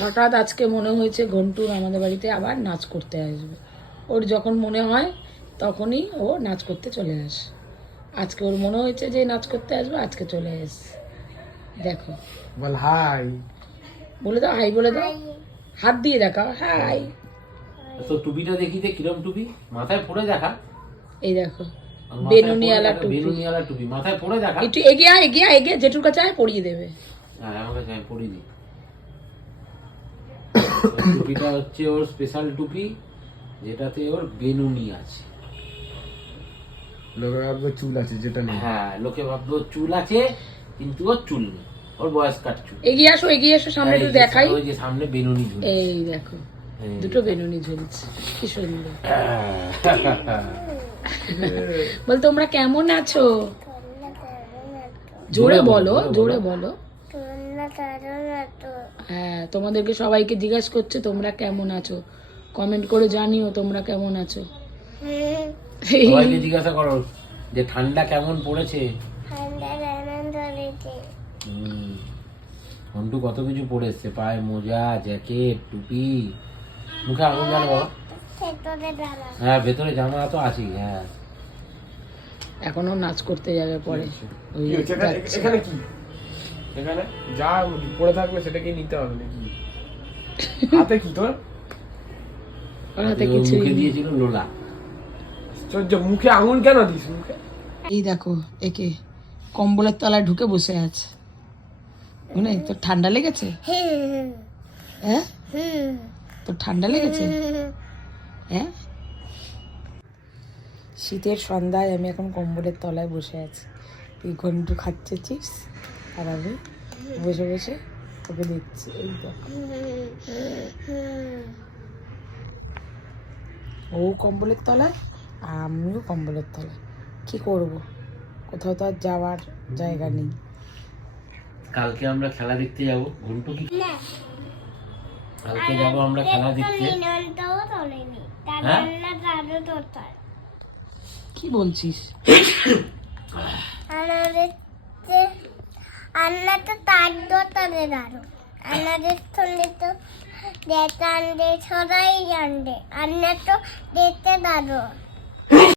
হঠাৎ আজকে মনে হয়েছে ঘন্টুর আমাদের বাড়িতে আবার নাচ করতে আসবে। ওর যখন মনে হয় তখনই ও নাচ করতে চলে আসে। আজকে ওর মনে হয়েছে যে নাচ করতে আসবে, আজকে চলে এসে। দেখো, বল হাই, বলে দাও হাই, বলে দাও, হাত দিয়ে দেখাও হাই। তো টুপিটা দেখি যে কিরম টুপি, মাথায় পরে দেখা। এই দেখো বেনুনিওয়ালা টুপি, বেনুনিওয়ালা টুপি মাথায় পরে দেখা। একটু এগিয়ে এগিয়ে জেঠুর কাছে আয়, পরিয়ে দেবে। হ্যাঁ আমাকে চাই, পরিয়ে দিই। টুপিটা হচ্ছে ওর স্পেশাল টুপি, যেটাতে ওর বেনুনি আছে। লোকে ভাববে চুল আছে, যেটা নেই। হ্যাঁ, লোকে ভাববে ওর চুল আছে, কিন্তু ওর চুল নেই, ওর বয়স্কার চুল। এগিয়ে আসো সামনে একটু দেখাই। ওই যে সামনে বেনুনি ঝুলছে। এই দেখো দুটো বেনুনি ঝুলছে, কি সুন্দর। বল তোমরা কেমন আছো, জোরে বলো, জোরে বলো। হ্যাঁ, তোমাদেরকে সবাইকে জিজ্ঞাসা করছে তোমরা কেমন আছো, কমেন্ট করে জানিও তোমরা কেমন আছো। সবাইকে জিজ্ঞাসা করো যে ঠান্ডা কেমন পড়েছে। ঘন্টু কত কিছু পরে এসছে, পায়ে মোজা, জ্যাকেট, টুপি, মুখে আগুন জানো বাবা। হ্যাঁ, ভেতরে জামা তো আছেই। হ্যাঁ, এখনো নাচ করতে যাবে পরে। ওই এখানে কি, এখানে যা পড়ে থাকবে সেটাকে নিতে হবে নাকি? হাতে কি তোর? ওর হাতে কিছু মুখে দিয়েছিল লোলা। মুখে আঙুল কেন দিস মুখে? এই দেখো একে কম্বলের তলায় ঢুকে বসে আছে। মনে তোর ঠান্ডা লেগেছে? হ্যাঁ, তোর ঠান্ডা লেগেছে? হ্যাঁ, শীতের সন্ধ্যায় আমি এখন কম্বলের তলায় বসে আছি। তুই ঘন্টু খাচ্ছে চিপস আর আমি বসে বসে ওকে দেখছি। এই দেখো ও কম্বলের তলায়, আমিও কম্বলের তলায়। কি করব, কোথাও তো আর যাওয়ার জায়গা নেই। কালকে আমরা খেলা দেখতে যাবো। ঘন্টু কি কালকে যাবো আমরা খেলা দেখতে? হ্যাঁ, কি বলছিস? সবাই জানবে, আন্না তো দেখতে দাঁড়ো।